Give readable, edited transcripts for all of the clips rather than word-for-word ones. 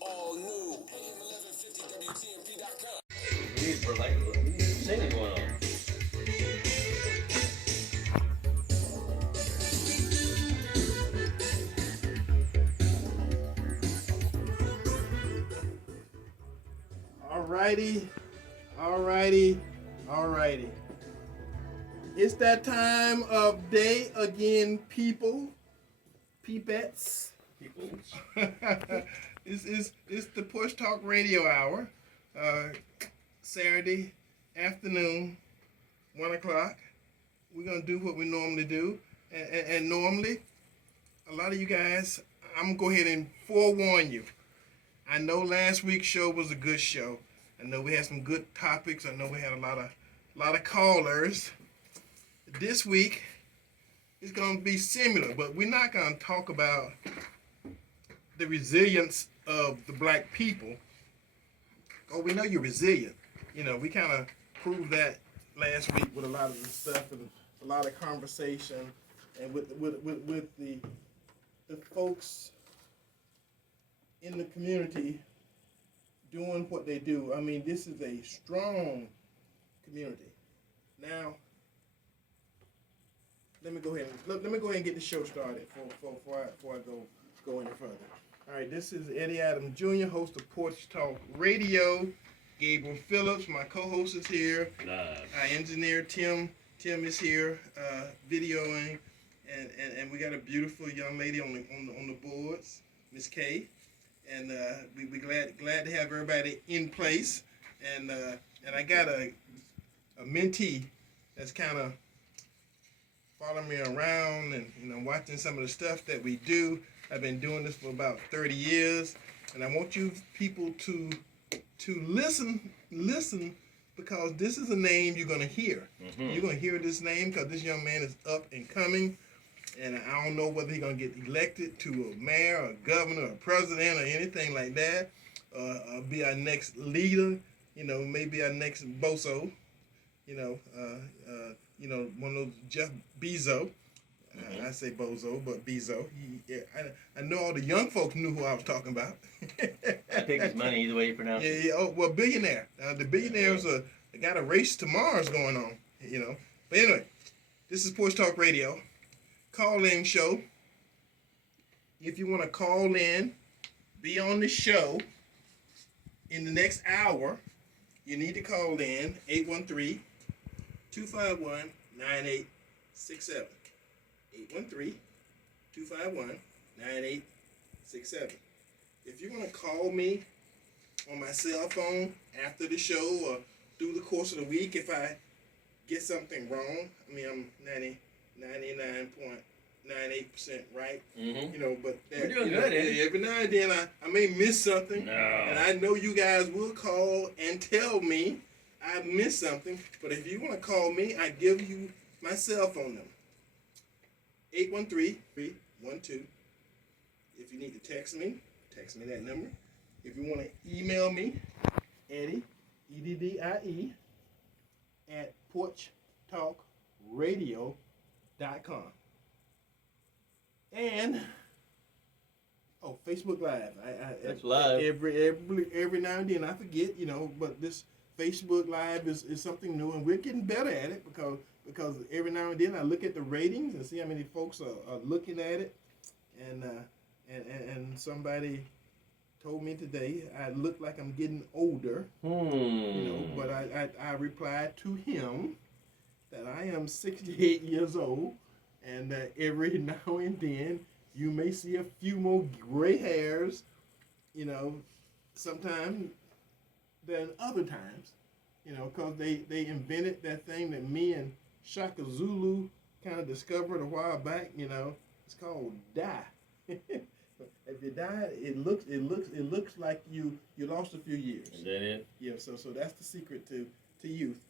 all new. AM 1150 WTMP.com. Dude, for like singing going on. Alrighty. It's that time of day again, peepettes. It's the Porch Talk Radio Hour, Saturday afternoon, 1 o'clock. We're gonna do what we normally do, and normally, a lot of you guys, I'm gonna go ahead and forewarn you. I know last week's show was a good show. I know we had some good topics. I know we had a lot of callers. This week is going to be similar, but we're not going to talk about the resilience of the black people. Oh, we know you're resilient. You know, we kind of proved that last week with a lot of the stuff and a lot of conversation, and with the folks in the community doing what they do. I mean, this is a strong community. Now, let me go ahead and get the show started before I go any further. All right, this is Eddie Adams Jr., host of Porch Talk Radio. Gabriel Phillips, my co-host, is here. Live. Our engineer Tim is here, videoing, and we got a beautiful young lady on the boards, Miss Kay. And we glad to have everybody in place, and I got a mentee that's kind of following me around and watching some of the stuff that we do. I've been doing this for about 30 years, and I want you people to listen because this is a name you're gonna hear. Mm-hmm. You're gonna hear this name because this young man is up and coming. And I don't know whether he's going to get elected to a mayor, or a governor, or a president, or anything like that. Be our next leader, maybe our next bozo, one of those Jeff Bezos. Mm-hmm. I say bozo, but Bezos. I know all the young folks knew who I was talking about. I pick his money either way you pronounce it. Yeah. Oh, well, billionaire. The billionaires they got a race to Mars going on, But anyway, this is Porch Talk Radio. Call-in show. If you want to call in, be on the show in the next hour, you need to call in 813-251-9867. 813-251-9867. If you want to call me on my cell phone after the show or through the course of the week, if I get something wrong, I'm 99.98% right. Mm-hmm. But we're doing good, every now and then I may miss something. No. And I know you guys will call and tell me I missed something. But if you want to call me, I give you my cell phone number. 813-312. If you need to text me that number. If you want to email me, Eddie, EDDIE, at porchtalkradio.com. And Facebook Live. That's live. Every now and then I forget, but this Facebook Live is something new, and we're getting better at it because every now and then I look at the ratings and see how many folks are looking at it, and somebody told me today I look like I'm getting older, but I replied to him that I am 68 years old. And every now and then, you may see a few more gray hairs, sometimes than other times, because they invented that thing that me and Shaka Zulu kind of discovered a while back, it's called dye. If you dye, it looks like you lost a few years. Is that it? Yeah, so that's the secret to youth,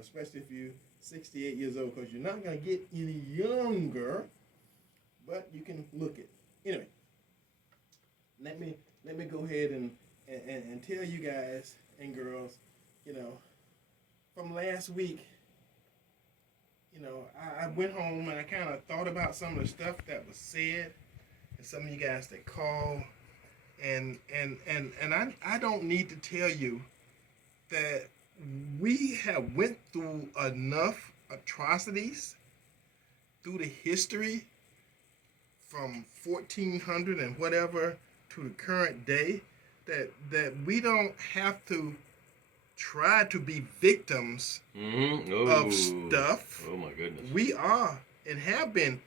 especially if you 68 years old, because you're not going to get any younger, but you can look it. Anyway, let me go ahead and tell you guys and girls, from last week, I went home and I kind of thought about some of the stuff that was said, and some of you guys that called, And I don't need to tell you that we have went through enough atrocities through the history from 1400 and whatever to the current day that we don't have to try to be victims of stuff. Oh my goodness. We are and have been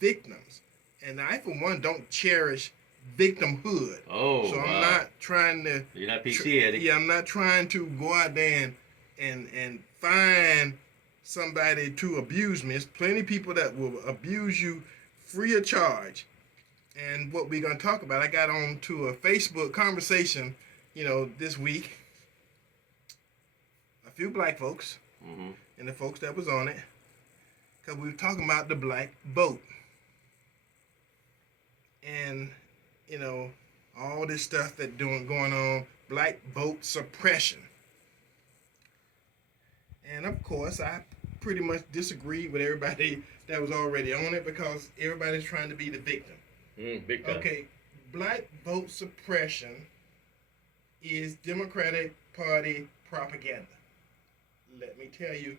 victims. And I, for one, don't cherish victimhood. Oh, so I'm not trying to. You're not PC, Eddie. Yeah, I'm not trying to go out there and find somebody to abuse me. There's plenty of people that will abuse you free of charge. And what we're gonna talk about, I got on to a Facebook conversation, this week. A few black folks and the folks that was on it, because we were talking about the black vote. And all this stuff going on, black vote suppression. And of course, I pretty much disagreed with everybody that was already on it because everybody's trying to be the victim. Big time. Okay, black vote suppression is Democratic Party propaganda. Let me tell you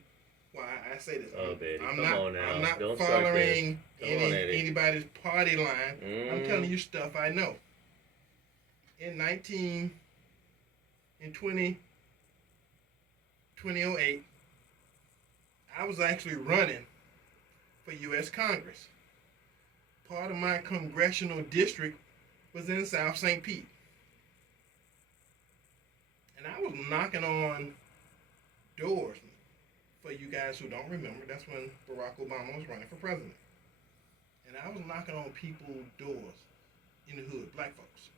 why I say this. Oh, baby, I'm not Don't following anybody's party line. I'm telling you stuff I know. In 2008, I was actually running for U.S. Congress. Part of my congressional district was in South St. Pete. And I was knocking on doors. For you guys who don't remember, that's when Barack Obama was running for president. And I was knocking on people's doors in the hood, black folks.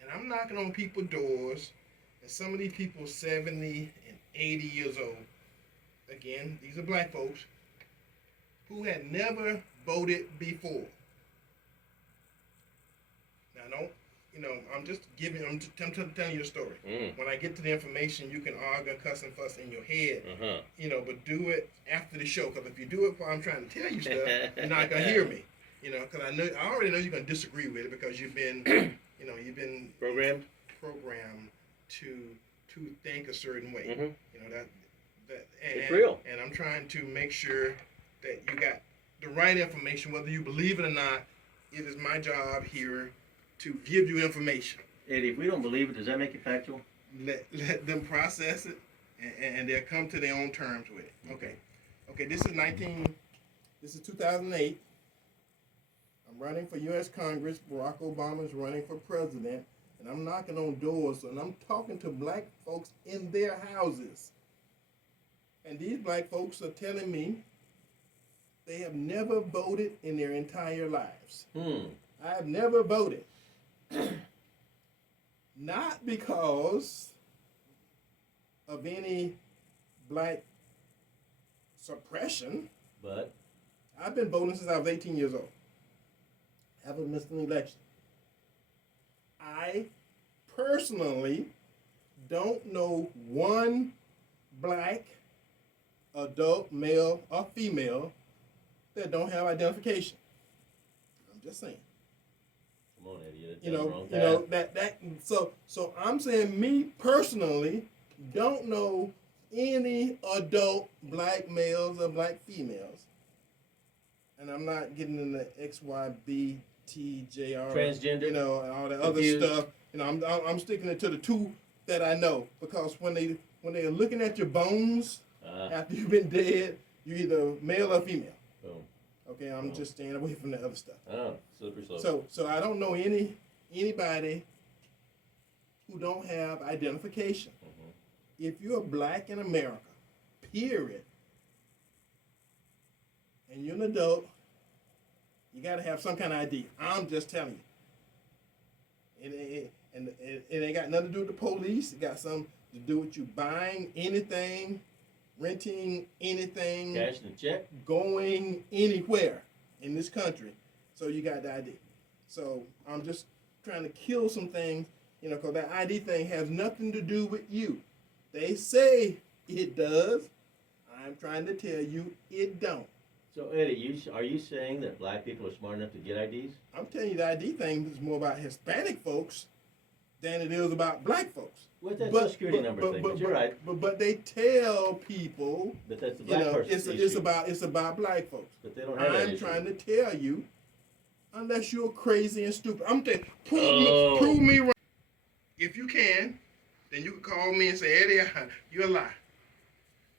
And I'm knocking on people's doors, and some of these people 70 and 80 years old. Again, these are black folks who had never voted before. Now, I'm just giving, I'm telling you a story. When I get to the information, you can argue, cuss, and fuss in your head, but do it after the show. Because if you do it while I'm trying to tell you stuff, you're not going to hear me. Because I already know you're going to disagree with it because you've been, you've been programmed to think a certain way. It's real. And I'm trying to make sure that you got the right information, whether you believe it or not. It is my job here to give you information. Eddie, if we don't believe it, does that make it factual? Let them process it, and they'll come to their own terms with it. Okay, this is 2008. I'm running for U.S. Congress. Barack Obama's running for president, and I'm knocking on doors, and I'm talking to black folks in their houses. And these black folks are telling me they have never voted in their entire lives. I have never voted. Not because of any black suppression, but I've been voting since I was 18 years old. Haven't missed an election. I personally don't know one black adult, male or female, that don't have identification. I'm just saying. Come on, Eddie. So I'm saying me personally don't know any adult black males or black females. And I'm not getting into XYBTJR, transgender, and all that other stuff. I'm sticking it to the two that I know, because when they're looking at your bones after you've been dead, you're either male or female. Boom. Okay, I'm just staying away from the other stuff. Slippery slope. So I don't know anybody who don't have identification. If you're black in America, period, and you're an adult, you got to have some kind of ID. I'm just telling you. And it ain't got nothing to do with the police. It got something to do with you buying anything, renting anything, cashing a check, going anywhere in this country. So you got the ID. So I'm just trying to kill some things, because that ID thing has nothing to do with you. They say it does. I'm trying to tell you it don't. So Eddie, are you saying that black people are smart enough to get IDs? I'm telling you, the ID thing is more about Hispanic folks than it is about black folks. Well, that's a security number thing, but you're right. But they tell people, But that's the black person's issue. it's about black folks. But they don't have that I'm issue. trying to tell you, unless you're crazy and stupid, I'm telling you, prove me wrong. If you can, then you can call me and say, Eddie, you're a lie.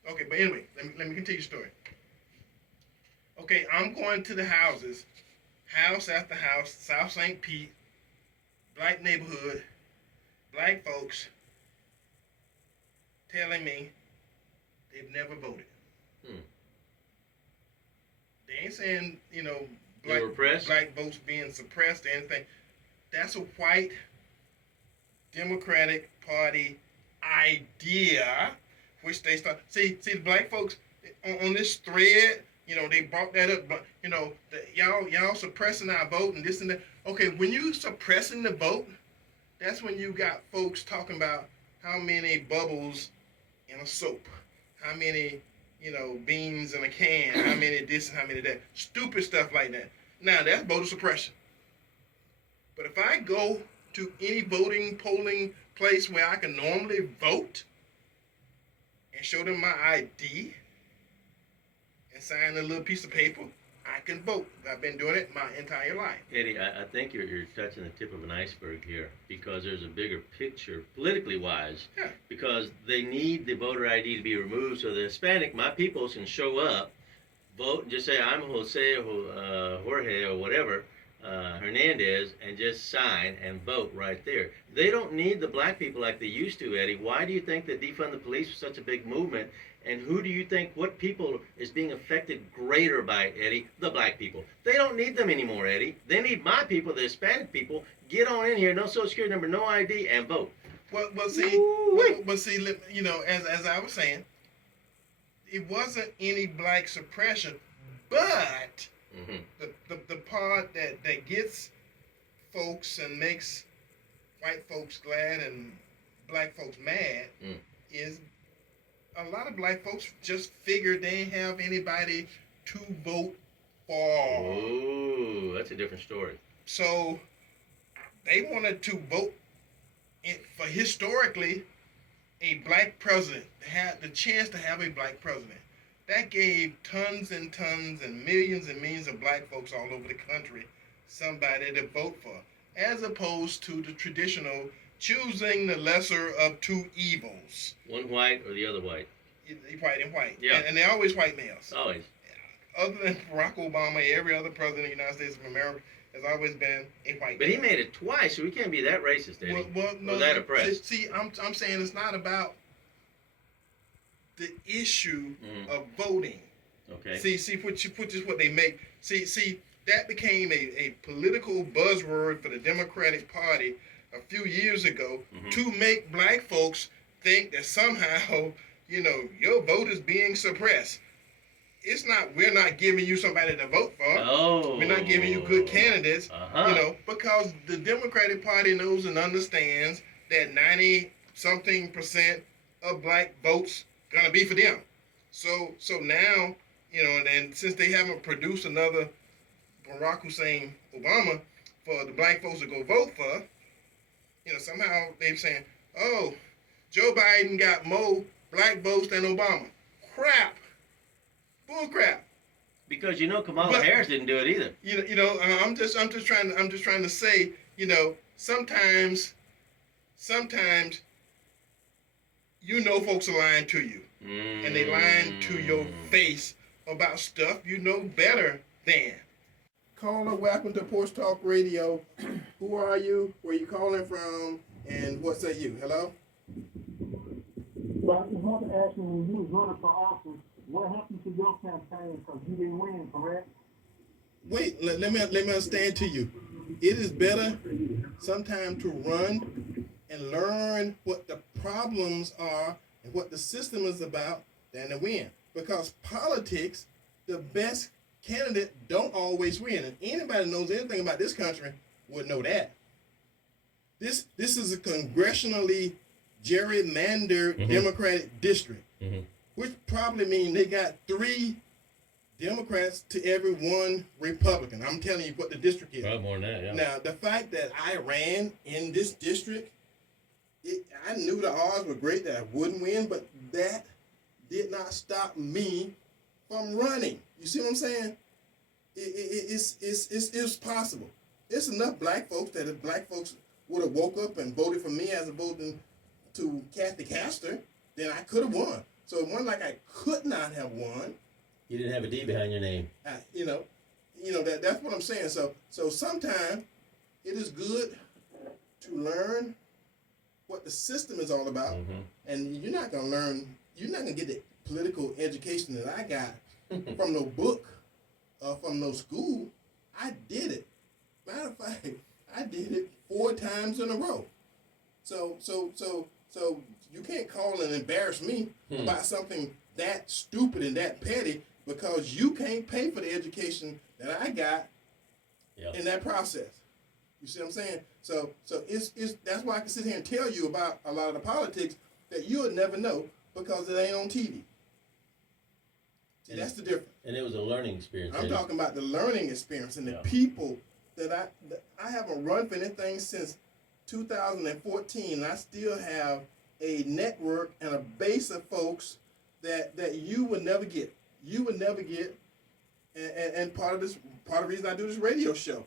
Okay, but anyway, let me continue the story. Okay, I'm going to the houses, house after house, South St. Pete, black neighborhood, black folks telling me they've never voted. They ain't saying, black votes being suppressed or anything. That's a white Democratic Party idea, which they start. See the black folks on this thread. They brought that up, but y'all suppressing our vote and this and that. Okay, when you suppressing the vote, that's when you got folks talking about how many bubbles in a soap, how many beans in a can, how many this and how many that, stupid stuff like that. Now that's voter suppression. But if I go to any polling place where I can normally vote and show them my ID and sign a little piece of paper, I can vote. I've been doing it my entire life. Eddie, I think you're touching the tip of an iceberg here, because there's a bigger picture, politically wise, because they need the voter ID to be removed so the Hispanic, my people, can show up, vote, and just say, I'm Jose or Jorge or whatever, Hernandez, and just sign and vote right there. They don't need the black people like they used to, Eddie. Why do you think that defund the police was such a big movement? And who do you think, what people is being affected greater by, Eddie? The black people. They don't need them anymore, Eddie. They need my people, the Hispanic people. Get on in here, no social security number, no ID, and vote. Well, see, as I was saying, it wasn't any black suppression, but the part that gets folks and makes white folks glad and black folks mad is a lot of black folks just figured they didn't have anybody to vote for. Oh, that's a different story. So they wanted to vote for historically a black president, had the chance to have a black president. That gave tons and tons and millions of black folks all over the country somebody to vote for, as opposed to the traditional choosing the lesser of two evils. One white or the other white? White and white. Yeah. And they're always white males. Always. Other than Barack Obama, every other president of the United States of America has always been a white But male. he made it twice, so we can't be that racist, Eddie. Well, no, or that oppressed. See, I'm saying it's not about the issue of voting. Okay. See, which is what they make. See, that became a political buzzword for the Democratic Party a few years ago to make black folks think that somehow, your vote is being suppressed. It's not, we're not giving you somebody to vote for. Oh. We're not giving you good candidates, because the Democratic Party knows and understands that 90-something% of black votes gonna be for them. So now, and since they haven't produced another Barack Hussein Obama for the black folks to go vote for, somehow they're saying, oh, Joe Biden got more black votes than Obama. Crap. Bull crap. Because Kamala Harris didn't do it either. I'm just trying to say, sometimes folks are lying to you. And they lying to your face about stuff you know better than. Caller, welcome to Porch Talk Radio. Who are you? Where you calling from? And what say you? Hello? But I just want to ask you, when you was running for office, what happened to your campaign? Because you didn't win, correct? Wait, let me understand to you. It is better sometimes to run and learn what the problems are and what the system is about than to win. Because politics, the best candidate don't always win. And anybody who knows anything about this country would know that. This is a congressionally gerrymandered Democratic district, which probably means they got 3 Democrats to every one Republican. I'm telling you what the district is. Probably more than that, yeah. Now, the fact that I ran in this district, I knew the odds were great that I wouldn't win, but that did not stop me from running. You see what I'm saying? It's possible. It's enough black folks that if black folks would have woke up and voted for me as opposed to Kathy Castor, then I could have won. So it wasn't like I could not have won. You didn't have a D behind your name. That's what I'm saying. So sometimes it is good to learn what the system is all about, and you're not gonna get the political education that I got from no book or from no school. I did it. Matter of fact, I did it 4 times in a row. So you can't call and embarrass me about something that stupid and that petty because you can't pay for the education that I got in that process. You see what I'm saying? So it's that's why I can sit here and tell you about a lot of the politics that you'll never know because it ain't on TV. See, that's the difference. And it was a learning experience. I'm talking about the learning experience and the people that I haven't run for anything since 2014. I still have a network and a base of folks that you would never get. You would never get. And part of the reason I do this radio show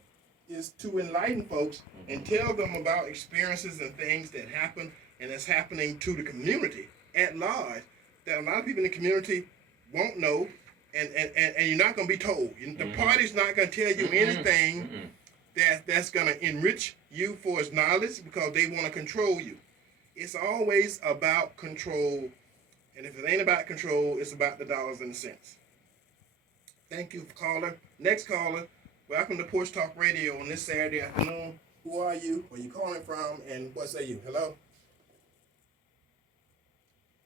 is to enlighten folks and tell them about experiences and things that happen and that's happening to the community at large that a lot of people in the community won't know and you're not going to be told. The party's not going to tell you anything that's going to enrich you for its knowledge because they want to control you. It's always about control, and if it ain't about control, it's about the dollars and the cents. Thank you, caller. Next caller, welcome to Porch Talk Radio on this Saturday afternoon. Who are you? Where you calling from? And what say you? Hello?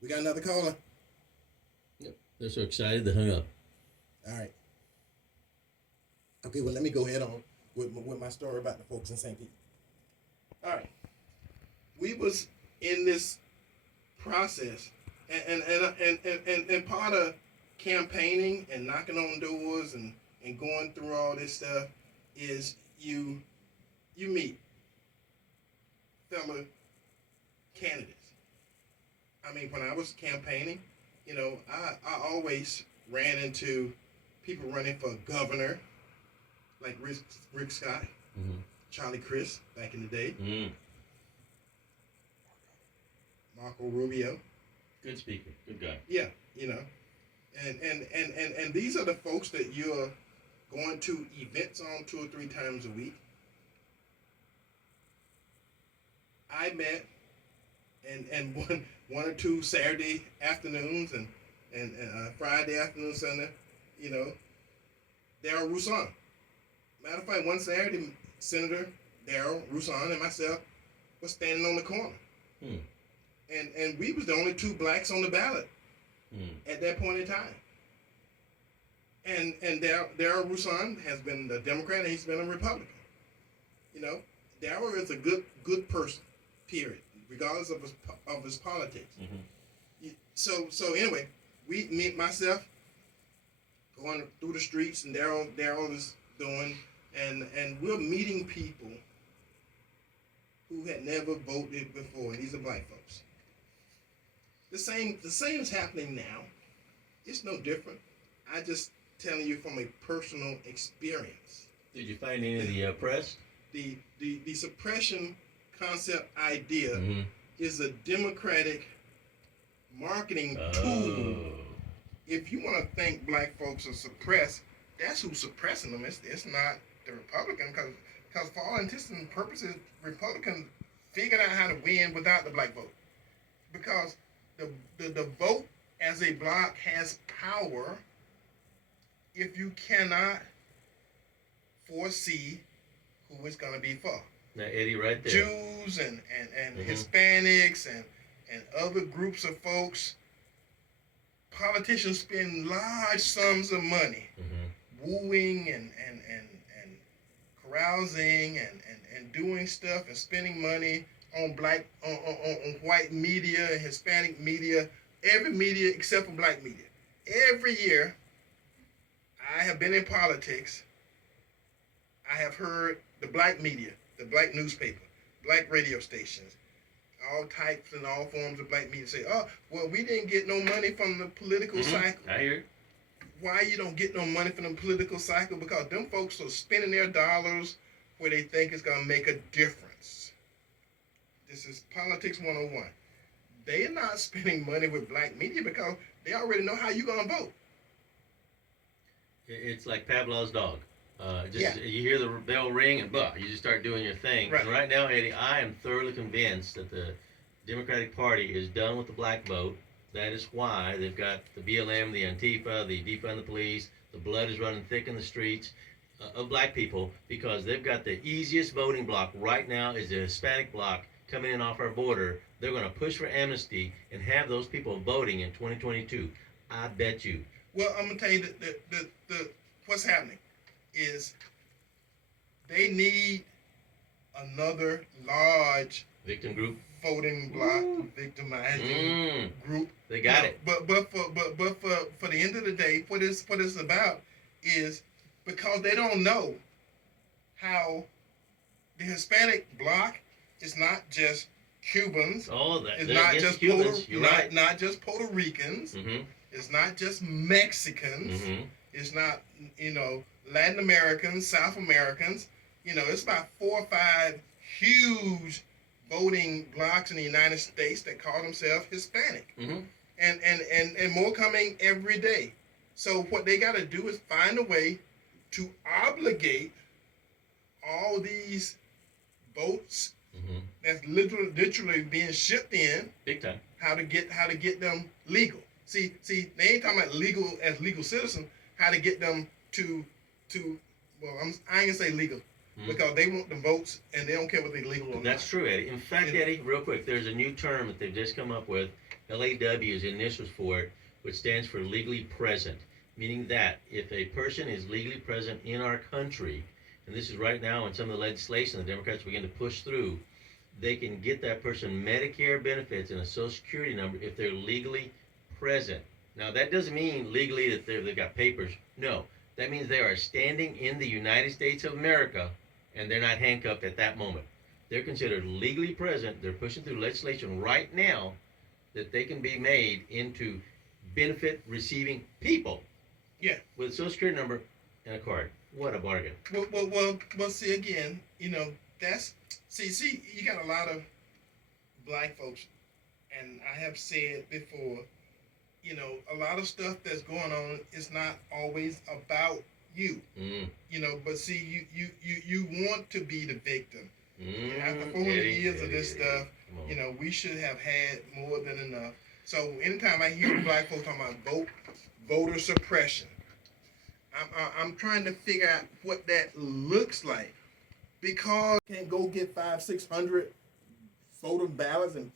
We got another caller? Yep. They're so excited they hung up. All right. Okay, well, let me go ahead on with my story about the folks in St. Pete. All right. We was in this process, and part of campaigning and knocking on doors and going through all this stuff is you meet fellow candidates. I mean, when I was campaigning, I always ran into people running for governor, like Rick Scott, Charlie Crist back in the day, Marco Rubio. Good speaker, good guy. Yeah, and these are the folks that you're going to events on 2 or 3 times a week. I met and one or 2 Saturday afternoons and Friday afternoon, Sunday, Darryl Roussan. Matter of fact, one Saturday, Senator Darryl Roussan and myself was standing on the corner. And we was the only 2 blacks on the ballot at that point in time. And Darryl Roussan has been a Democrat and he's been a Republican. Darryl is a good person, period, regardless of his politics. So anyway, me myself going through the streets and Darryl is doing, and we're meeting people who had never voted before, and these are black folks. The same is happening now. It's no different. I just telling you from a personal experience. Did you find any of the oppressed? The suppression concept idea is a democratic marketing tool. If you want to think black folks are suppressed, that's who's suppressing them. It's not the Republican, because for all intents and purposes, Republicans figured out how to win without the black vote. Because the vote as a bloc has power if you cannot foresee who it's going to be for. Now, Eddie, right there. Jews and Hispanics and other groups of folks. Politicians spend large sums of money wooing and carousing and doing stuff and spending money on on white media and Hispanic media, every media except for black media. Every year, I have been in politics. I have heard the black media, the black newspaper, black radio stations, all types and all forms of black media say, oh, well, we didn't get no money from the political cycle. I hear it. Why you don't get no money from the political cycle? Because them folks are spending their dollars where they think it's going to make a difference. This is politics 101. They're not spending money with black media because they already know how you're going to vote. It's like Pavlov's dog. You hear the bell ring and you just start doing your thing. Right. And right now, Eddie, I am thoroughly convinced that the Democratic Party is done with the black vote. That is why they've got the BLM, the Antifa, the defund the police. The blood is running thick in the streets of black people because they've got the easiest voting block right now is the Hispanic bloc coming in off our border. They're going to push for amnesty and have those people voting in 2022. I bet you. Well, I'm going to tell you the what's happening is they need another large victim group voting block, victimizing group. They got it. But for the end of the day, what it's about is because they don't know how the Hispanic bloc is not just Cubans. Oh, that it's not just Cubans. not just Puerto Ricans. Mm-hmm. It's not just Mexicans. Mm-hmm. It's not Latin Americans, South Americans. It's about 4 or 5 huge voting blocks in the United States that call themselves Hispanic. Mm-hmm. And more coming every day. So what they got to do is find a way to obligate all these votes that's literally being shipped in. Big time. How to get them legal. See, they ain't talking about legal as legal citizens. How to get them to I ain't gonna say legal. Because they want the votes and they don't care what they legal or not. That's true, Eddie. In fact, Eddie, real quick, there's a new term that they've just come up with. LAW is the initials for it, which stands for legally present, meaning that if a person is legally present in our country, and this is right now in some of the legislation the Democrats begin to push through, they can get that person Medicare benefits and a Social Security number if they're legally present. Now, that doesn't mean legally that they've got papers. No, that means they are standing in the United States of America and they're not handcuffed at that moment. They're considered legally present. They're pushing through legislation right now that they can be made into benefit receiving people. Yeah. With a Social Security number and a card. What a bargain. Well, see, again, that's, see, you got a lot of black folks, and I have said before, a lot of stuff that's going on is not always about you. But see, you want to be the victim. And after 400 years of this stuff, we should have had more than enough. So anytime I hear black folks talking about voter suppression, I'm trying to figure out what that looks like. Because you can't go get 500-600 voter ballots and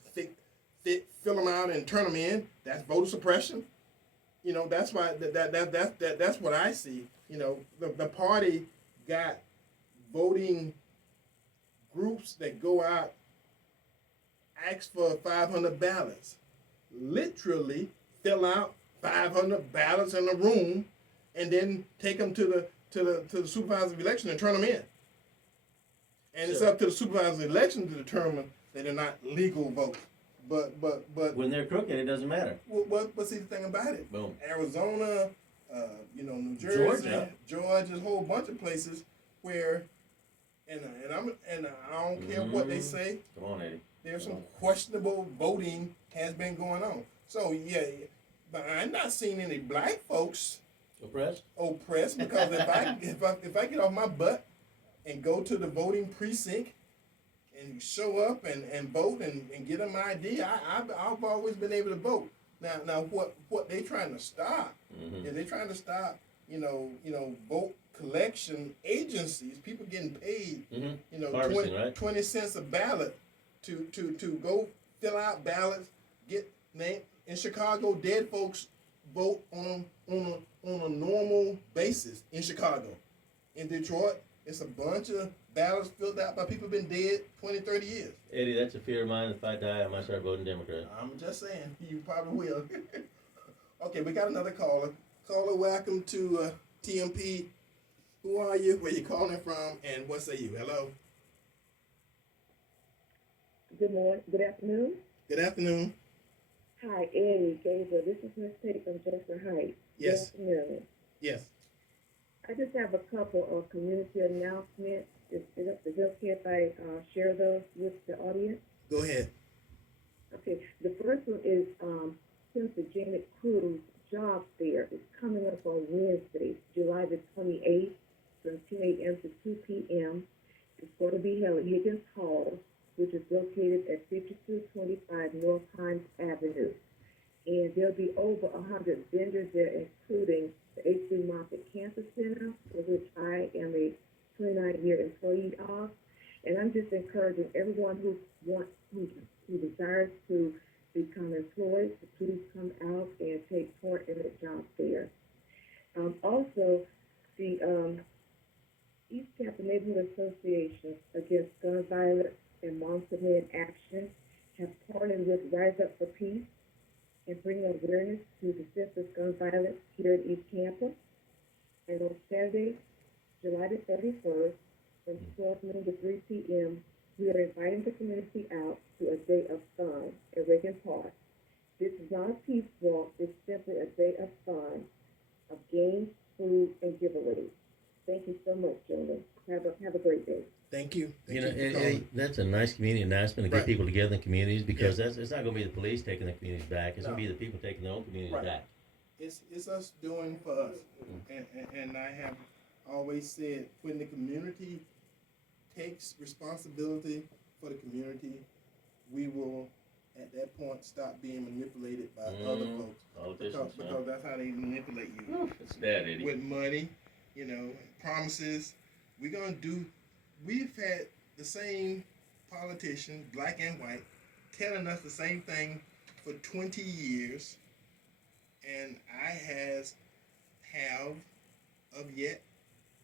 fill them out and turn them in. That's voter suppression. That's why that's what I see. The party got voting groups that go out, ask for 500 ballots, literally fill out 500 ballots in a room, and then take them to the supervisor of election and turn them in. And it's up to the supervisor of election to determine that they're not legal votes. But when they're crooked, it doesn't matter. But see the thing about it, Boom. Arizona, New Jersey, Georgia, a whole bunch of places where, and I don't care what they say. Come on, Eddie. There's some questionable voting has been going on. So yeah, but I'm not seeing any black folks oppressed because if I get off my butt and go to the voting precinct and show up and vote and get them my ID, I've always been able to vote. Now what they trying to stop is they trying to stop vote collection agencies, people getting paid 20 cents a ballot to go fill out ballots, get name in Chicago. Dead folks vote on a normal basis in Chicago. In Detroit, it's a bunch of ballots filled out by people been dead 20, 30 years. Eddie, that's a fear of mine. If I die, I might start voting Democrat. I'm just saying, you probably will. Okay, we got another caller. Caller, welcome to WTMP. Who are you? Where you calling from? And what say you? Hello. Good morning. Good afternoon. Good afternoon. Hi, Eddie, Gabriel. This is Miss Patty from Joseph Heights. Yes. Good afternoon. Yes. I just have a couple of community announcements. Is it okay if I share those with the audience? Go ahead. Okay. The first one is since the Janet Cruz Job Fair is coming up on Wednesday, July the 28th, from 10 a.m. to 2 p.m. It's going to be held at Higgins Hall, which is located at 5225 North Himes Avenue. And there'll be over 100 vendors there, including the H.C. Moffitt Cancer Center, for which I am a 29-year employee of. And I'm just encouraging everyone who desires to become employed to please come out and take part in the job fair. Also, the East Tampa Neighborhood Association Against Gun Violence and Moms for Men Action have partnered with Rise Up for Peace and bring awareness to the senseless gun violence here in East Tampa. And on Saturday, July the 31st, from 12 noon to 3 p.m., we are inviting the community out to a day of fun at Reagan Park. This is not a peace walk, it's simply a day of fun, of games, food, and giveaways. Thank you so much, gentlemen. Have a great day. Thank you. Thank You know, for calling. that's a nice community announcement to get Right. people together in communities, because it's not going to be the police taking the communities back. It's going to be the people taking their own communities Right. back. It's us doing for us. And I have always said, when the community takes responsibility for the community, we will, at that point, stop being manipulated by other folks. Politicians, Because that's how they manipulate you. It's bad, Eddie. With money, promises. We've had the same politicians, black and white, telling us the same thing for 20 years. And I have of yet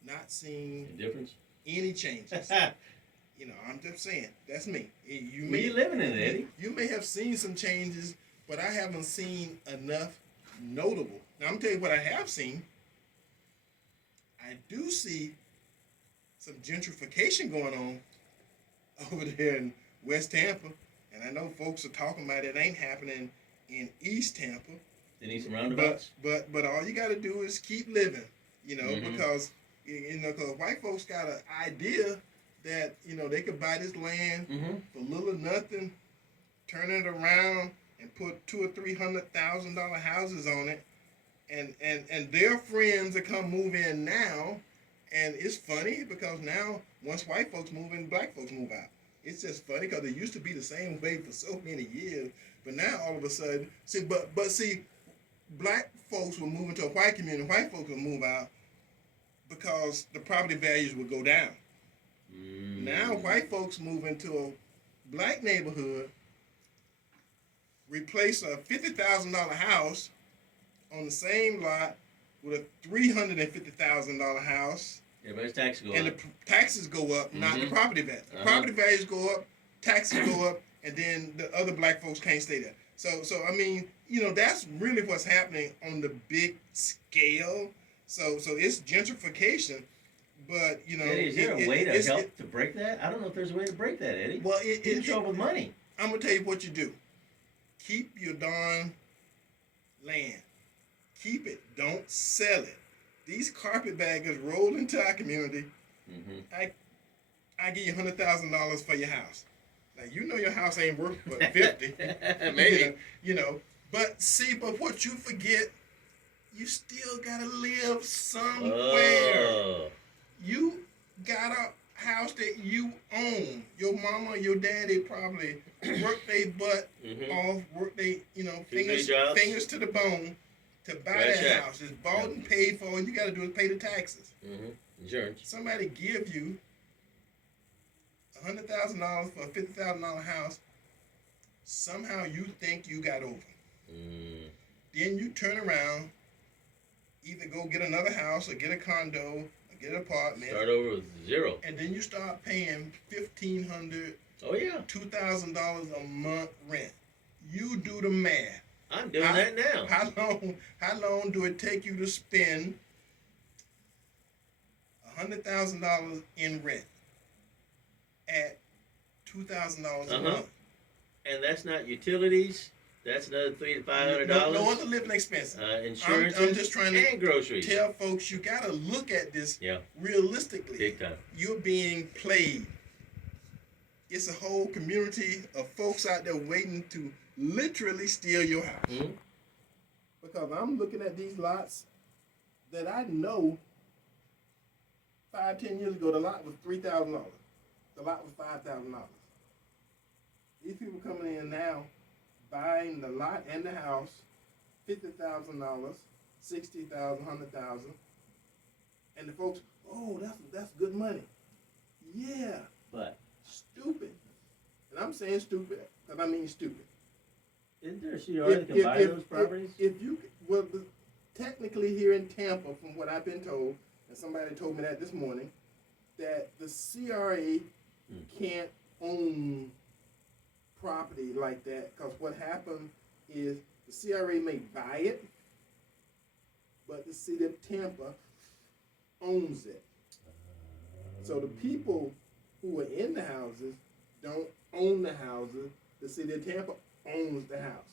not seen Difference? any changes. I'm just saying, that's me. You Where you living in, Eddie? You may have seen some changes, but I haven't seen enough notable. Now, I'm going to tell you what I have seen. I do see some gentrification going on over there in West Tampa. And I know folks are talking about it ain't happening in East Tampa. They need some roundabouts? But all you got to do is keep living, Mhm. because white folks got an idea that, they could buy this land for little or nothing, turn it around, and put $200,000 or $300,000 houses on it, and their friends that come move in now, and it's funny because now once white folks move in, black folks move out. It's just funny because it used to be the same way for so many years, but now all of a sudden, see, black folks will move into a white community, white folks will move out because the property values will go down. Now white folks move into a black neighborhood, replace a $50,000 house on the same lot with a $350,000 house. Everybody's taxes go and up. the taxes go up, not the property value. The property values go up, taxes go up, and then the other black folks can't stay there. So I mean, that's really what's happening on the big scale. So it's gentrification, but Eddie, is there a way to help to break that? I don't know if there's a way to break that, Eddie. Well, it show up with money. I'm gonna tell you what you do. Keep your darn land. Keep it. Don't sell it. These carpetbaggers roll into our community. I give you $100,000 for your house. Now your house ain't worth but 50. Maybe. But what you forget, you still gotta live somewhere. Oh. You got a house that you own. Your mama, your daddy probably worked their butt off, worked they, fingers to the bone to buy that house. It's bought and paid for, and you got to do is pay the taxes. Insurance. Somebody give you $100,000 for a $50,000 house. Somehow you think you got over. Then you turn around, either go get another house or get a condo or get an apartment. Start over with zero. And then you start paying $1,500, $2,000 a month rent. You do the math. I'm doing that now. How long do it take you to spend $100,000 in rent at $2,000 a Uh-huh. month. And that's not utilities. That's another $300 to $500. No other living expenses. Insurance. I'm just trying to and groceries. tell folks you got to look at this Yeah. realistically. Big time. You're being played. It's a whole community of folks out there waiting to literally steal your house. Mm-hmm. Because I'm looking at these lots that I know 5-10 years ago the lot was $3,000. The lot was $5,000. These people coming in now buying the lot and the house, $50,000, $60,000, $100,000, and the folks, oh, that's good money. Yeah, But stupid. And I'm saying stupid because I mean stupid. isn't there a CR that can buy those properties? Technically here in Tampa, from what I've been told, and somebody told me that this morning, that the CRA can't own property like that, because what happened is the CRA may buy it, but the city of Tampa owns it. So the people who are in the houses don't own the houses. The city of Tampa owns the house.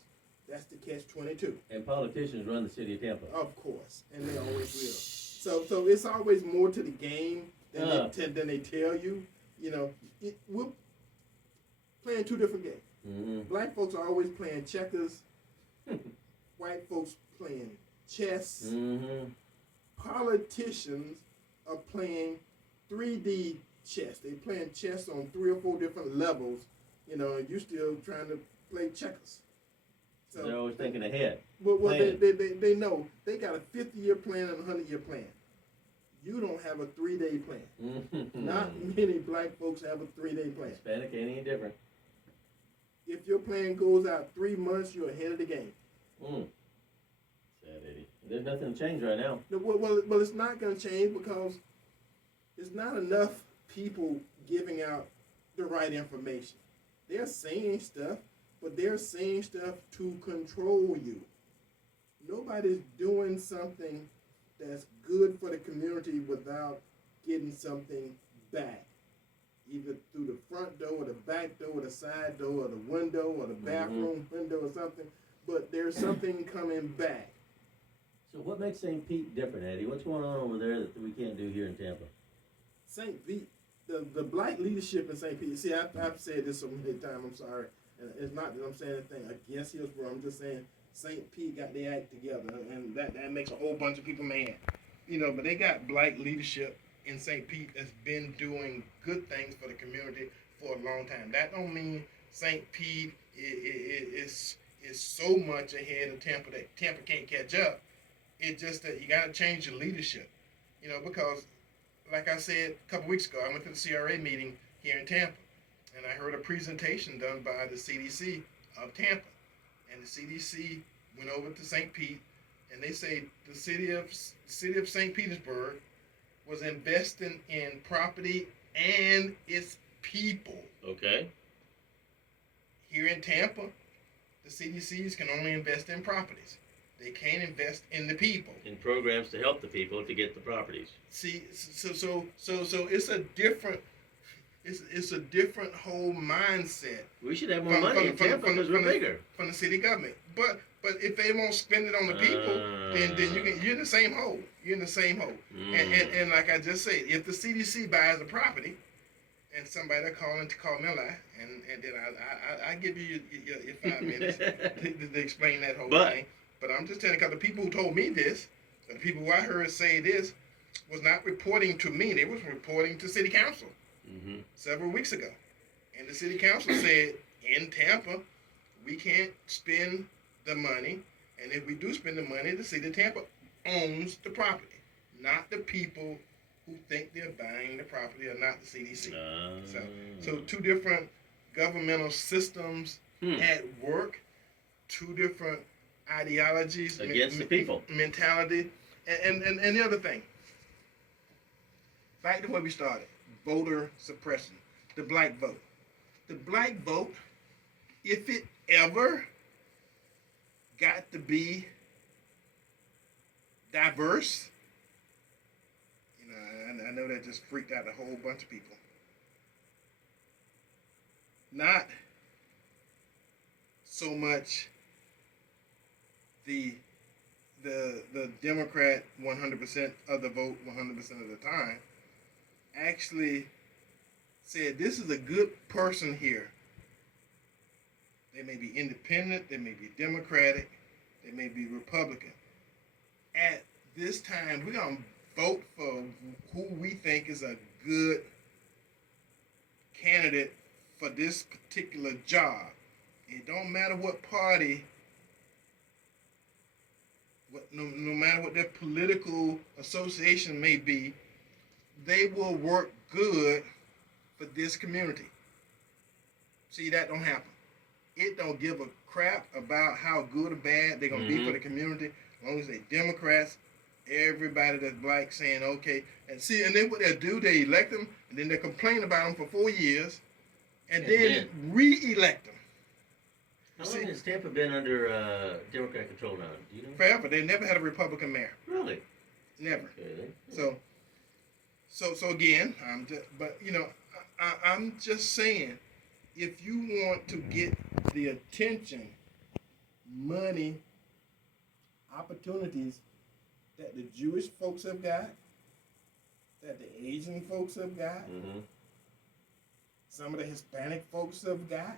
That's the catch-22. And politicians run the city of Tampa. Of course, and they always will. So it's always more to the game than they tell you. You know, we're playing two different games. Mm-hmm. Black folks are always playing checkers. White folks playing chess. Mm-hmm. Politicians are playing 3D chess. They playing chess on 3 or 4 different levels. You know, and you still trying to play checkers. So they're always thinking ahead. Well, they know they got a 50-year plan and a 100-year plan. You don't have a 3-day plan. Mm-hmm. Not many black folks have a 3-day plan. Hispanic ain't any different. If your plan goes out 3 months, you're ahead of the game. Sad Eddie. There's nothing to change right now. No, well, it's not going to change because there's not enough people giving out the right information. They're saying stuff, but they're saying stuff to control you. Nobody's doing something that's good for the community without getting something back. Either through the front door or the back door or the side door or the window or the bathroom window or something. But there's something coming back. So what makes St. Pete different, Eddie? What's going on over there that we can't do here in Tampa? St. Pete, the black leadership in St. Pete, see, I've said this so many times, I'm sorry. And it's not that I'm saying anything against Hillsborough. I'm just saying St. Pete got their act together, and that makes a whole bunch of people mad. You know, but they got black leadership in St. Pete that's been doing good things for the community for a long time. That don't mean St. Pete is so much ahead of Tampa that Tampa can't catch up. It's just that you got to change your leadership. You know, because like I said a couple weeks ago, I went to the CRA meeting here in Tampa, and I heard a presentation done by the CDC of Tampa. And the CDC went over to St. Pete, and they say the city of St. Petersburg was investing in property and its people. Okay. Here in Tampa, the CDCs can only invest in properties. They can't invest in the people. In programs to help the people to get the properties. See, so it's a different, it's a different whole mindset. We should have more money in Tampa because we're bigger. From the city government. But if they won't spend it on the people, then you're in the same hole. You're in the same hole. And like I just said, if the CDC buys a property, and somebody call me a lie, and then I give you your 5 minutes to explain that whole thing. But I'm just telling you, because the people who told me this, the people who I heard say this, was not reporting to me. They was reporting to city council several weeks ago. And the city council said, in Tampa, we can't spend the money. And if we do spend the money, the city of Tampa owns the property, not the people who think they're buying the property or not the CDC. So 2 different governmental systems at work, 2 different ideologies against the people, mentality, and the other thing. Back to where we started: voter suppression, the black vote. The black vote, if it ever got to be diverse, you know, I know that just freaked out a whole bunch of people. Not so much the Democrat 100% of the vote 100% of the time actually said this is a good person here. They may be independent, they may be Democratic, they may be Republican. At this time, we're going to vote for who we think is a good candidate for this particular job. It don't matter what party, no matter what their political association may be, they will work good for this community. See, that don't happen. It don't give a crap about how good or bad they're going to be for the community. As long as they're Democrats, everybody that's black saying, okay. And see, and then what they'll do, they elect them, and then they complain about them for 4 years, and then re-elect them. How long has Tampa been under Democrat control now? Do you know? Forever. They never had a Republican mayor. Really? Never. Okay. So again, I'm just saying, if you want to get the attention, money, opportunities that the Jewish folks have got, that the Asian folks have got, some of the Hispanic folks have got,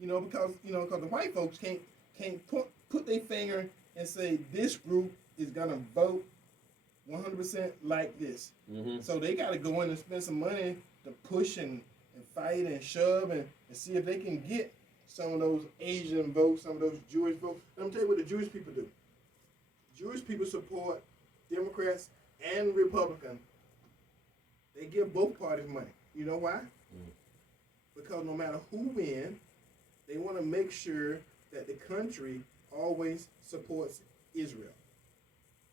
because the white folks can't put their finger and say this group is gonna vote 100% like this. So they got to go in and spend some money to push and fight and shove and see if they can get some of those Asian votes, some of those Jewish votes. Let me tell you what the Jewish people do. Jewish people support Democrats and Republicans. They give both parties money. You know why? Because no matter who wins, they want to make sure that the country always supports Israel.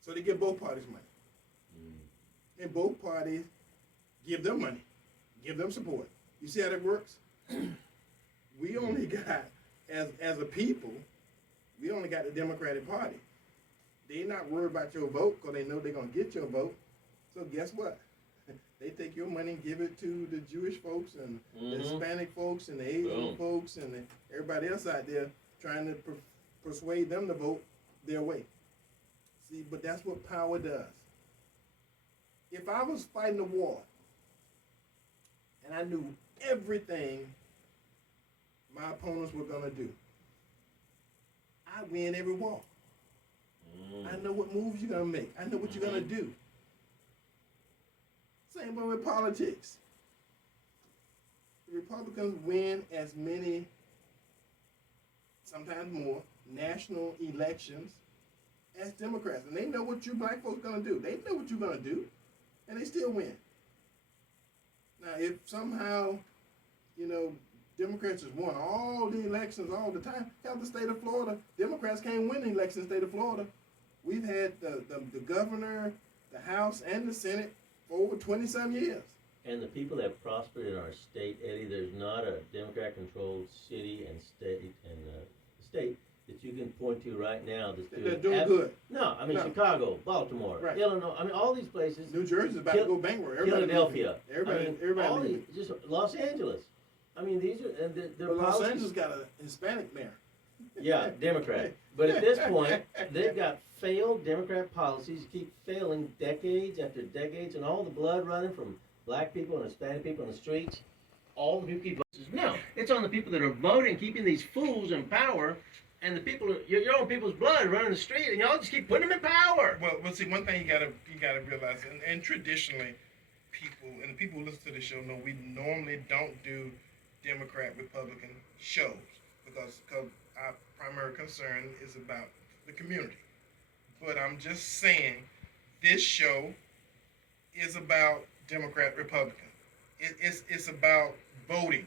So they give both parties money. And both parties give them money, give them support. You see how that works? We only got, as a people, we only got the Democratic Party. They're not worried about your vote because they know they're going to get your vote. So guess what? They take your money and give it to the Jewish folks and the Hispanic folks and the Asian folks and everybody else out there trying to persuade them to vote their way. See, but that's what power does. If I was fighting a war and I knew everything my opponents were going to do, I win every war. I know what moves you're going to make. I know what you're going to do. Same way with politics. The Republicans win as many, sometimes more, national elections as Democrats. And they know what you black folks are going to do. They know what you're going to do. And they still win. Now, if somehow, Democrats has won all the elections all the time, hell, the state of Florida, Democrats can't win the election in the state of Florida. We've had the governor, the House, and the Senate for over 20-some years. And the people that prospered in our state, Eddie, there's not a Democrat-controlled city and state that you can point to right now they're doing good. No, I mean Chicago, Baltimore, Illinois. I mean all these places. New Jersey's about to go bankrupt. Philadelphia. Everybody. All these, just Los Angeles. I mean these are and they're Los Angeles got a Hispanic mayor. Yeah, Democrat. But at this point, they've got failed Democrat policies, keep failing decades after decades, and all the blood running from black people and Hispanic people in the streets. All the people keep voting. No, it's on the people that are voting, keeping these fools in power. And the people, your own people's blood running the street, and y'all just keep putting them in power. Well, see, one thing you gotta realize, and traditionally, the people who listen to the show know we normally don't do Democrat Republican shows because our primary concern is about the community. But I'm just saying, this show is about Democrat Republican. It's about voting,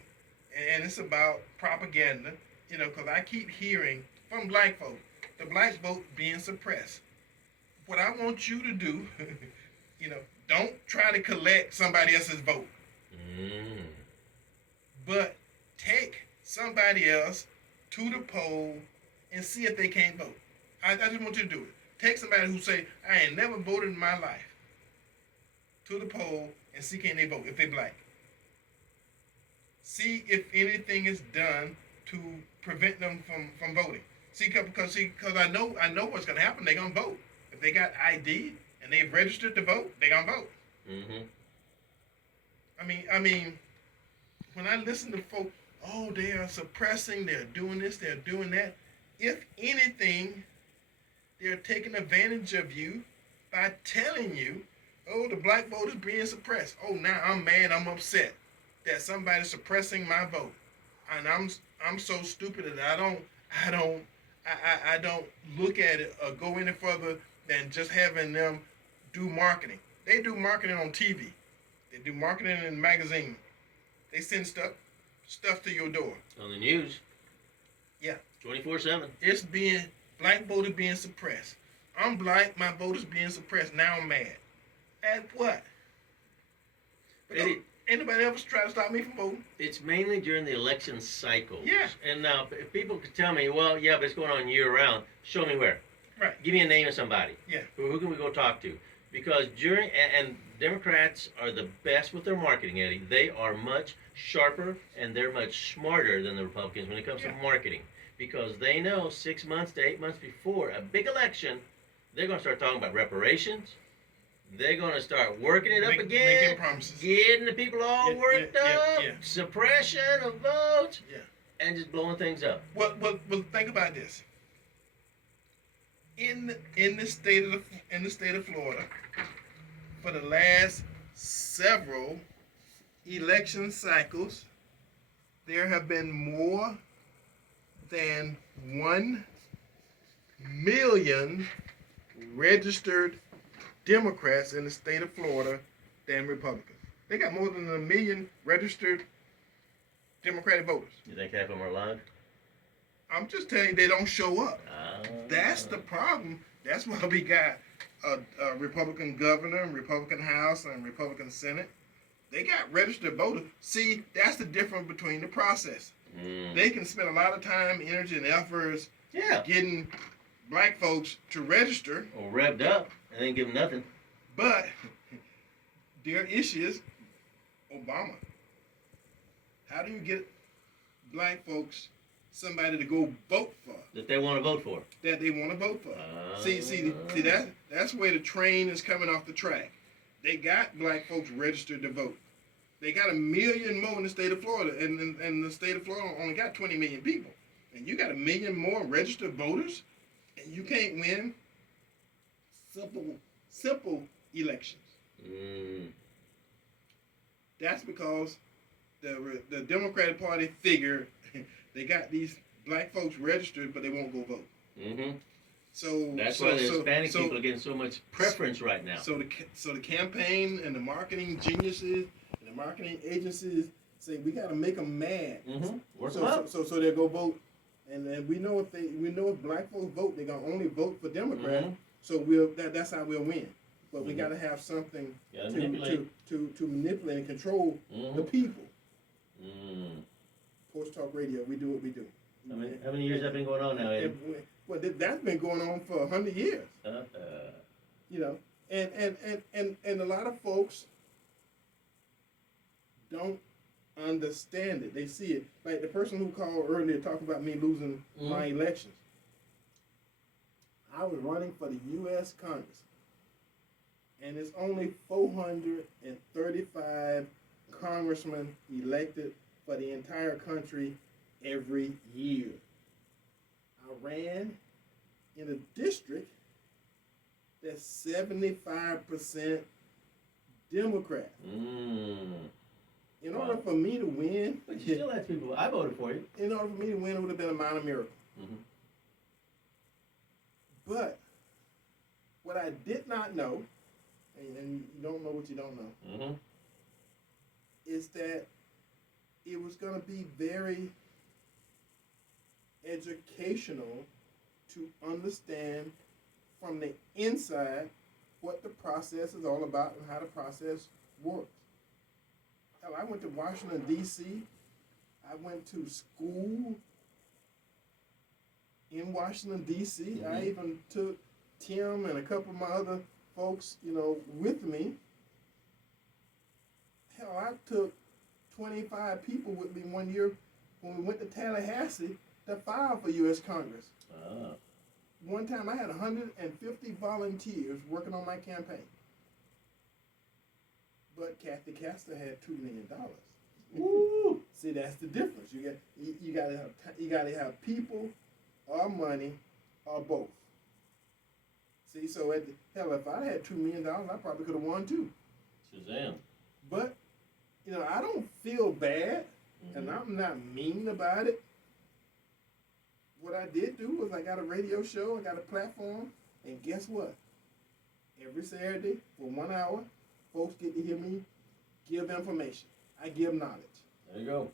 and it's about propaganda. Because I keep hearing from black folks, the black vote being suppressed. What I want you to do, don't try to collect somebody else's vote. But take somebody else to the poll and see if they can't vote. I just want you to do it. Take somebody who say, I ain't never voted in my life. to the poll and see can they vote if they're black. See if anything is done to prevent them from voting. Because I know what's gonna happen. They're gonna vote if they got ID and they've registered to vote. They're gonna vote. Mm-hmm. I mean, when I listen to folks, oh, they are suppressing, they're doing this, they're doing that. If anything, they're taking advantage of you by telling you, oh, the black vote is being suppressed. Oh, now I'm mad, I'm upset that somebody's suppressing my vote, and I'm so stupid that I don't look at it or go any further than just having them do marketing. They do marketing on TV. They do marketing in magazines. They send stuff to your door. On the news. Yeah. 24/7. It's black vote is being suppressed. I'm black, my vote is being suppressed. Now I'm mad. At what? Anybody else try to stop me from voting? It's mainly during the election cycles. Yeah. And now, if people could tell me, well, yeah, but it's going on year round, show me where. Right. Give me a name of somebody. Yeah. Who can we go talk to? Because and Democrats are the best with their marketing, Eddie. They are much sharper and they're much smarter than the Republicans when it comes to marketing. Because they know 6 months to 8 months before a big election, they're going to start talking about reparations. They're going to start working it up again, making promises, getting the people all worked up, suppression of votes, and just blowing things up. Well, think about this. In the state of Florida, for the last several election cycles, there have been more than 1 million registered Democrats in the state of Florida than Republicans. They got more than 1 million registered Democratic voters. You think half of them are lying? I'm just telling you, they don't show up. That's the problem. That's why we got a Republican governor, and Republican House, and Republican Senate. They got registered voters. See, that's the difference between the process. They can spend a lot of time, energy, and efforts getting black folks to register. Or revved up and then give them nothing. But their issue is Obama. How do you get black folks somebody to go vote for? That they want to vote for. That they want to vote for. See, that's where the train is coming off the track. They got black folks registered to vote. They got 1 million more in the state of Florida, and the state of Florida only got 20 million people. And you got 1 million more registered voters, and you can't win simple elections. That's because the Democratic Party figure they got these black folks registered, but they won't go vote. So that's why the Hispanic people are getting so much preference right now. So the campaign and the marketing geniuses and the marketing agencies say we got to make them mad. So they'll go vote, and then we know if black folks vote, they're gonna only vote for Democrat. So that's how we'll win. But we got to have something to manipulate and control the people. Porch Talk Radio, we do what we do. How many years have been going on now, Eddie? Well, that's been going on for 100 years. You know, and a lot of folks don't understand it. They see it. Like the person who called earlier talking about me losing my elections. I was running for the U.S. Congress, and it's only 435 congressmen elected for the entire country every year. I ran in a district that's 75% Democrat. In order for me to win, but you still have people. I voted for you. In order for me to win, it would have been a minor miracle. But what I did not know, and you don't know what you don't know, is that it was going to be very educational to understand from the inside what the process is all about and how the process works. Hell, I went to Washington, D.C. I went to school in Washington, D.C. I even took Tim and a couple of my other folks, with me. I took 25 people with me one year when we went to Tallahassee to file for U.S. Congress. One time I had 150 volunteers working on my campaign. But Kathy Castor had $2 million. Woo! See, that's the difference. You gotta have people or money or both. See, so if I had $2 million, I probably could have won too. Shazam. But I don't feel bad, and I'm not mean about it. What I did do was I got a radio show, I got a platform, and guess what? Every Saturday for 1 hour, folks get to hear me give information. I give knowledge. There you go.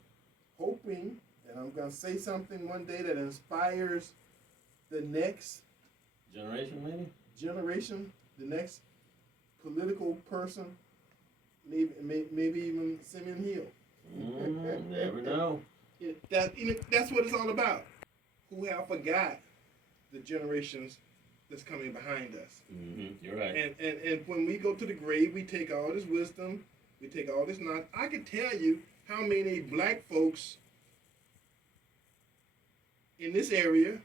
Hoping that I'm going to say something one day that inspires the next Generation, maybe? generation, the next political person, maybe even Simeon Hill. Never know. That's what it's all about. Who have forgot the generations that's coming behind us. You're right. And when we go to the grave, we take all this wisdom, we take all this knowledge. I can tell you how many black folks in this area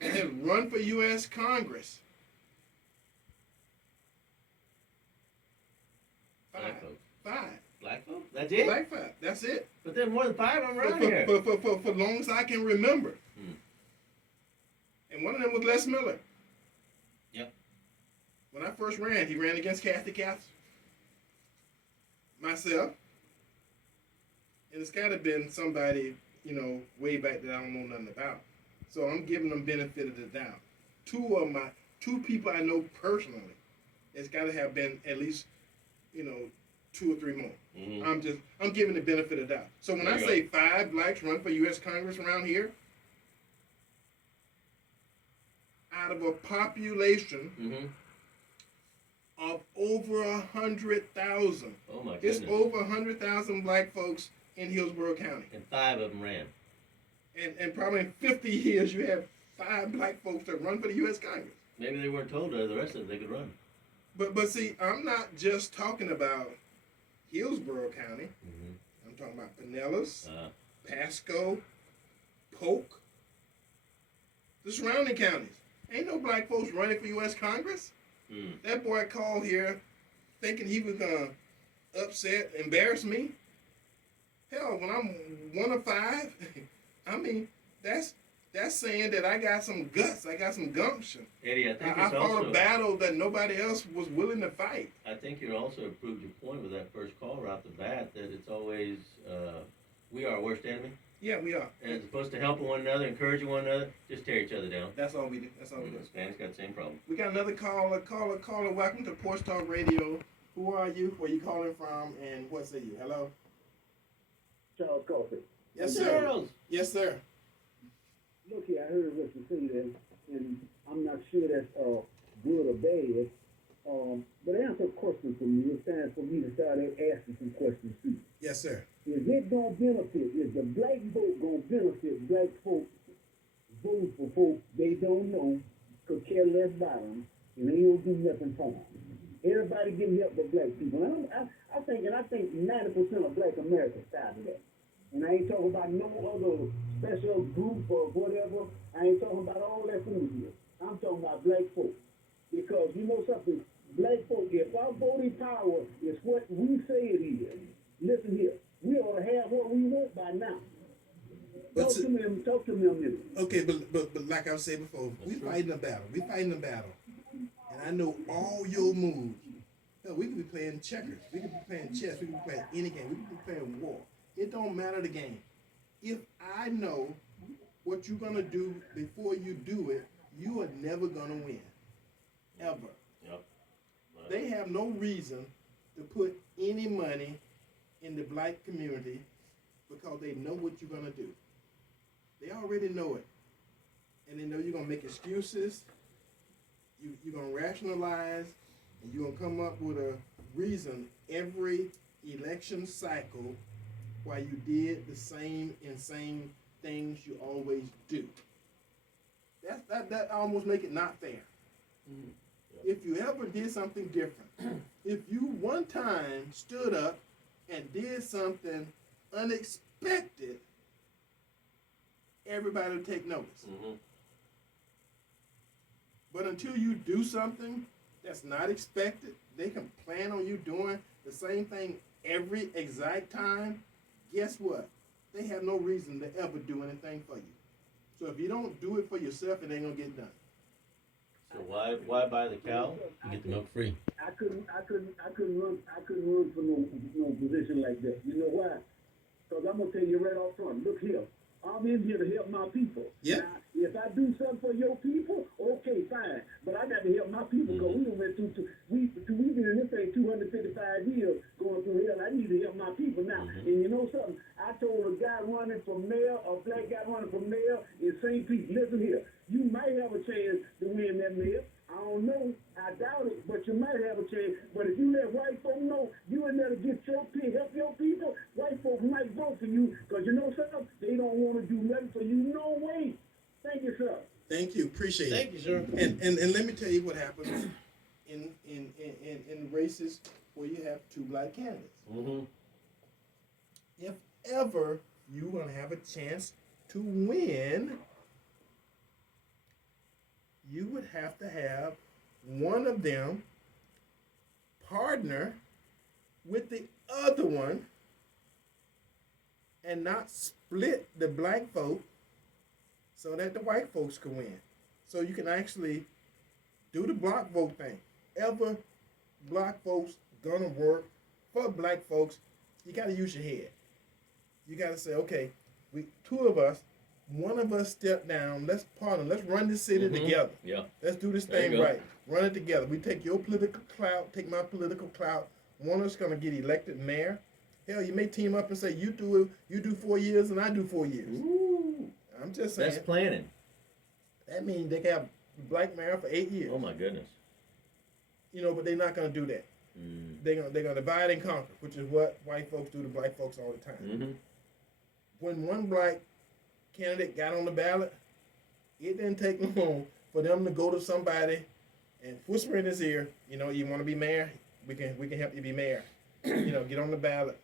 have run for U.S. Congress. Five. Black folks? That's it? Black five. That's it. But there's more than 5 of them around here. For long as I can remember. And one of them was Les Miller. Yep. When I first ran, he ran against Kathy Castor. Myself. And it's got to have been somebody, way back that I don't know nothing about. So I'm giving them benefit of the doubt. Two people I know personally, it's got to have been at least, 2 or 3 more. I'm giving the benefit of the doubt. So when I say 5 blacks run for U.S. Congress around here, out of a population of over 100,000. Oh my goodness. It's over 100,000 black folks in Hillsborough County. And 5 of them ran. And probably in 50 years, you have 5 black folks that run for the U.S. Congress. Maybe they weren't told the rest of them they could run. But see, I'm not just talking about Hillsborough County. I'm talking about Pinellas, Pasco, Polk, the surrounding counties. Ain't no black folks running for U.S. Congress. That boy called here thinking he was going to embarrass me. Hell, when I'm 1 of 5, I mean, that's saying that I got some guts, I got some gumption. Eddie, I think I fought a battle that nobody else was willing to fight. I think you also proved your point with that first call right off the bat, that it's always, we are our worst enemy. Yeah, we are. And it's supposed to help one another, encourage one another, just tear each other down. That's all we do. That's all we do. Hispanics got the same problem. We got another caller. Welcome to Porch Talk Radio. Who are you? Where you calling from? And what say you? Hello? Charles Coffey. Yes, Hey, sir. Charles. Yes, sir. Look here, I heard what you said, and I'm not sure that's good or bad. But answer a question for me. It's time for me to start asking some questions too. Yes, sir. Is it gonna benefit? Is the black vote gonna benefit black folks voting for folks they don't know, could care less about them, and they don't do nothing for them? Everybody getting help but black people. And I think 90% of black America started that. And I ain't talking about no other special group or whatever. I ain't talking about all that food here. I'm talking about black folks. Because you know something, black folk, if our voting power is what we say it is, listen here, we ought to have what we want by now. Talk to me a minute. Okay, but like I was saying before, we fighting a battle. And I know all your moves. Hell, we could be playing checkers. We could be playing chess. We could be playing any game. We could be playing war. It don't matter the game. If I know what you're going to do before you do it, you are never going to win. Ever. Yep. They have no reason to put any money in the black community because they know what you're going to do. They already know it. And they know you're going to make excuses, you're going to rationalize, and you're going to come up with a reason every election cycle why you did the same insane things you always do. That almost make it not fair. If you ever did something different, if you one time stood up and did something unexpected, everybody will take notice. Mm-hmm. But until you do something that's not expected, they can plan on you doing the same thing every exact time. Guess what? They have no reason to ever do anything for you. So if you don't do it for yourself, it ain't gonna get done. So why buy the cow? You get the milk free. I couldn't run for no position like that. You know why? Because I'm gonna tell you right off front. Look here, I'm in here to help my people. Yeah. Now, if I do something for your people, okay, fine. But I got to help my people because we done went through. We've been in this thing 255 years going through hell. I need to help my people now. And you know something? I told a guy running for mayor, a black guy running for mayor in St. Pete. Listen here, you might have a chance to win that mayor. I don't know. I doubt it, but you might have a chance. But if you let white folks know you in there to get your people, help your people, white folks might vote for you because you know something? They don't want to do nothing for you. No way. Thank you, sir. Thank you. Appreciate it. Thank you, sir. And let me tell you what happens in races where you have two black candidates. Mm-hmm. If ever you're gonna have a chance to win, you would have to have one of them partner with the other one and not split the black vote so that the white folks can win. So you can actually do the block vote thing. Ever black folks gonna work for black folks, you gotta use your head. You gotta say, okay, we two of us, one of us step down, let's partner, let's run this city together. Yeah. Let's do this There you thing go. right. Run it together. We take your political clout, take my political clout. One of us gonna get elected mayor. Hell, you may team up and say you do 4 years and I do 4 years. Ooh. I'm just saying. That's planning. That means they can have black mayor for 8 years. Oh my goodness. You know, but they're not gonna do that. They're gonna divide and conquer, which is what white folks do to black folks all the time. Mm-hmm. When one black candidate got on the ballot, it didn't take long for them to go to somebody and whisper in his ear, you know, you want to be mayor? We can help you be mayor. You know, get on the ballot.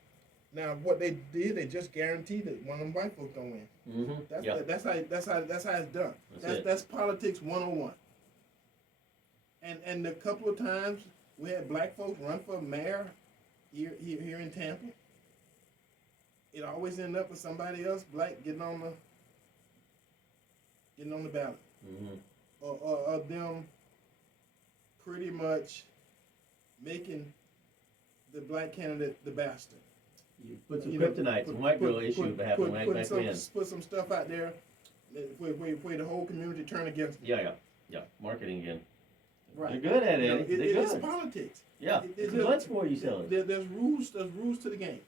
Now, what they did, they just guaranteed that one of them white folks don't win. Mm-hmm. That's how it's done. That's politics 101. And a couple of times we had black folks run for mayor here in Tampa. It always ended up with somebody else black getting on the ballot, or them pretty much making the black candidate the bastard. You put some kryptonite, some white girl issue to happen when black men. Put some stuff out there where the whole community turn against them. Yeah. Marketing again. Right. They're good at it. You know, They're it's good. politics. Yeah. It's a blood sport, you sellers. There's rules to the game.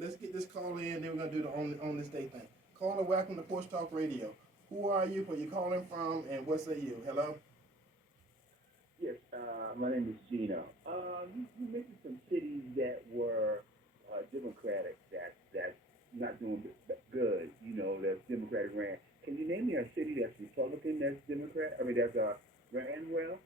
Let's get this call in. Then we're gonna do the on this day thing. Caller, welcome to Porch Talk Radio. Who are you? Where you calling from? And what say you? Hello. Yes, my name is Gino. You mentioned some cities that were Democratic, that's not doing good. You know, that's Democratic ran. Can you name me a city that's Republican that's Democrat? I mean, that's ran well.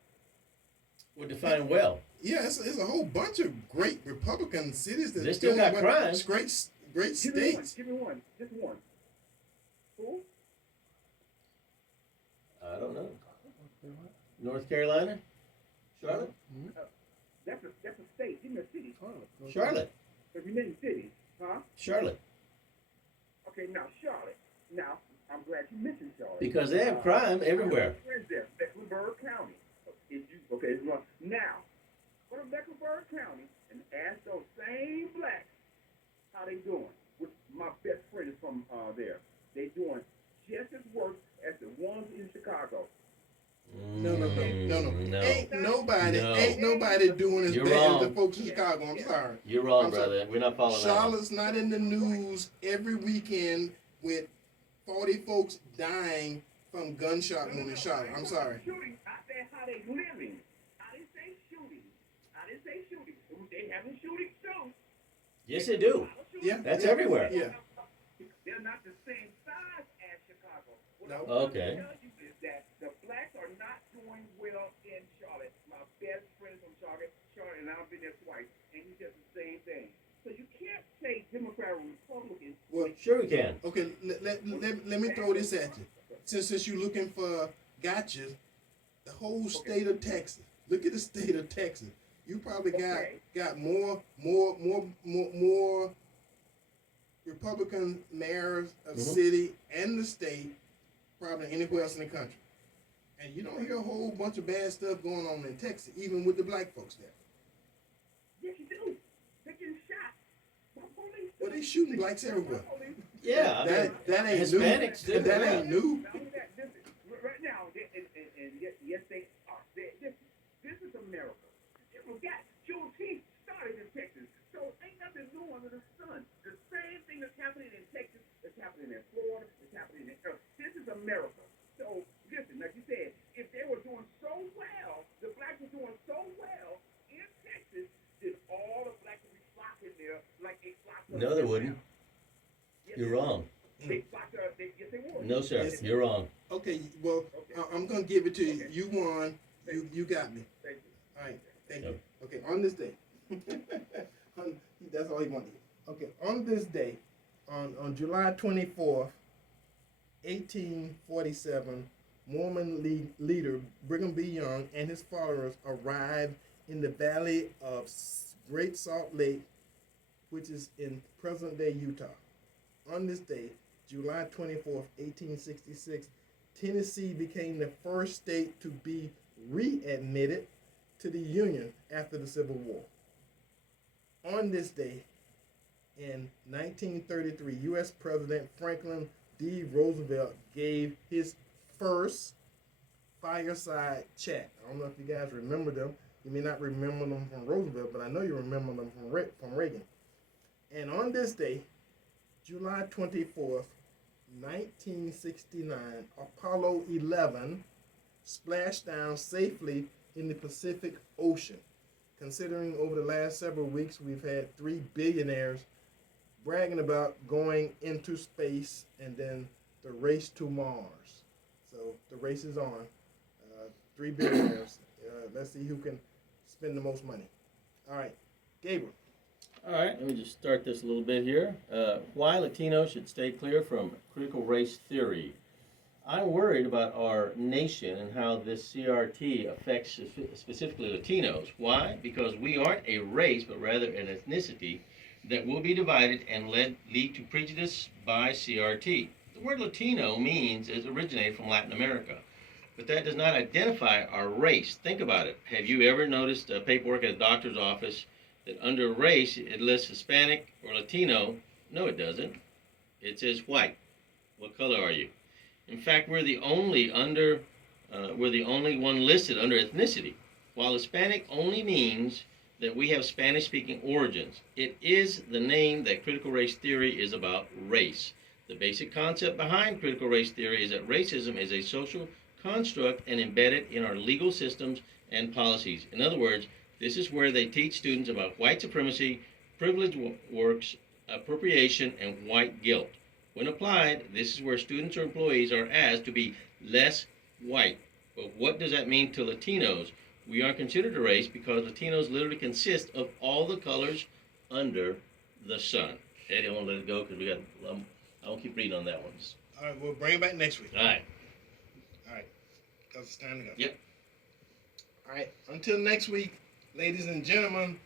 Well, define well. Yeah, it's a whole bunch of great Republican cities that They still got crime. Great states. Give me one. Just one. Who? I don't know. North Carolina? Charlotte? That's a state. Give me a city. Charlotte. If you name cities, huh? Charlotte. Okay, now Charlotte. Now I'm glad you mentioned Charlotte Because they have crime everywhere. Friends there, Mecklenburg County. Now go to Mecklenburg County and ask those same blacks how they doing. With my best friend is from there. They doing just as worse as the ones in Chicago. No. Ain't nobody doing as You're bad wrong. as the folks in Chicago. I'm sorry. You're wrong, I'm sorry. brother. We're not following that. Charlotte's not in the news every weekend with 40 folks dying from gunshot wound in Charlotte. I'm sorry. Shooting. I said how they living. I didn't say shooting. They having shooting too. Yes, they do. Yeah, That's yeah, everywhere. Yeah. They're not the same size as Chicago. What No. I want Okay. to tell you is that the blacks are not doing well in Charlotte. My best friend from Charlotte, and I've been there twice, and he says the same thing. So you Sure we can. Okay, let me throw this at you. Since you're looking for gotchas, the whole state of Texas. Look at the state of Texas. You probably got more Republican mayors of city and the state probably than anywhere else in the country. And you don't hear a whole bunch of bad stuff going on in Texas, even with the black folks there. Yes, you do. They're getting shot. Well, they shooting blacks everywhere. Yeah, That ain't Hispanics new. do, That yeah. ain't new. Right now, and yes, they are. This is America. You forgot, Juneteenth started in Texas, so ain't nothing new under the sun. The same thing that's happening in Texas, that's happening in Florida, that's happening in Earth. This is America. So, listen, like you said, if they were doing so well, the blacks were doing so well in Texas, then all the blacks would be flocking there like they flocked up. No, they wouldn't. Yes, You're wrong. They flocked up. Yes, they would. No, sir. Yes. You're wrong. Okay, well, I'm gonna give it to you. You won. You got me. Thank you. All right, thank you. Okay, on this day, that's all he wanted. Okay, on this day, on July 24th, 1847, Mormon leader Brigham B. Young and his followers arrived in the valley of Great Salt Lake, which is in present-day Utah. On this day, July 24th, 1866, Tennessee became the first state to be readmitted to the Union after the Civil War. On this day, in 1933, U.S. President Franklin D. Roosevelt gave his first fireside chat. I don't know if you guys remember them. You may not remember them from Roosevelt, but I know you remember them from Reagan. And on this day, July 24th, 1969, Apollo 11 splashed down safely in the Pacific Ocean. Considering over the last several weeks we've had 3 billionaires bragging about going into space and then the race to Mars. So the race is on. 3 billionaires. Let's see who can spend the most money. All right, Gabriel. All right, let me just start this a little bit here. Why Latinos should stay clear from critical race theory. I'm worried about our nation and how this CRT affects specifically Latinos. Why? Because we aren't a race, but rather an ethnicity that will be divided and lead to prejudice by CRT. The word Latino means it originated from Latin America, but that does not identify our race. Think about it. Have you ever noticed paperwork at a doctor's office that under race it lists Hispanic or Latino? No, it doesn't. It says white. What color are you? In fact, we're the only one listed under ethnicity. While Hispanic only means that we have Spanish-speaking origins, it is the name that critical race theory is about: race. The basic concept behind critical race theory is that racism is a social construct and embedded in our legal systems and policies. In other words, this is where they teach students about white supremacy, privilege works, appropriation, and white guilt. When applied, this is where students or employees are asked to be less white. But what does that mean to Latinos? We aren't considered a race because Latinos literally consist of all the colors under the sun. Eddie, I won't let it go because I won't keep reading on that one. All right, we'll bring it back next week. All right. All right, because it's time to go. Yep. All right, until next week, ladies and gentlemen,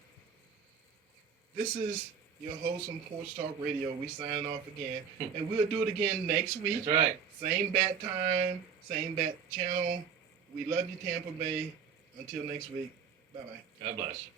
this is your host from Porch Talk Radio. We signing off again, and we'll do it again next week. That's right. Same bat time, same bat channel. We love you, Tampa Bay. Until next week, bye-bye. God bless.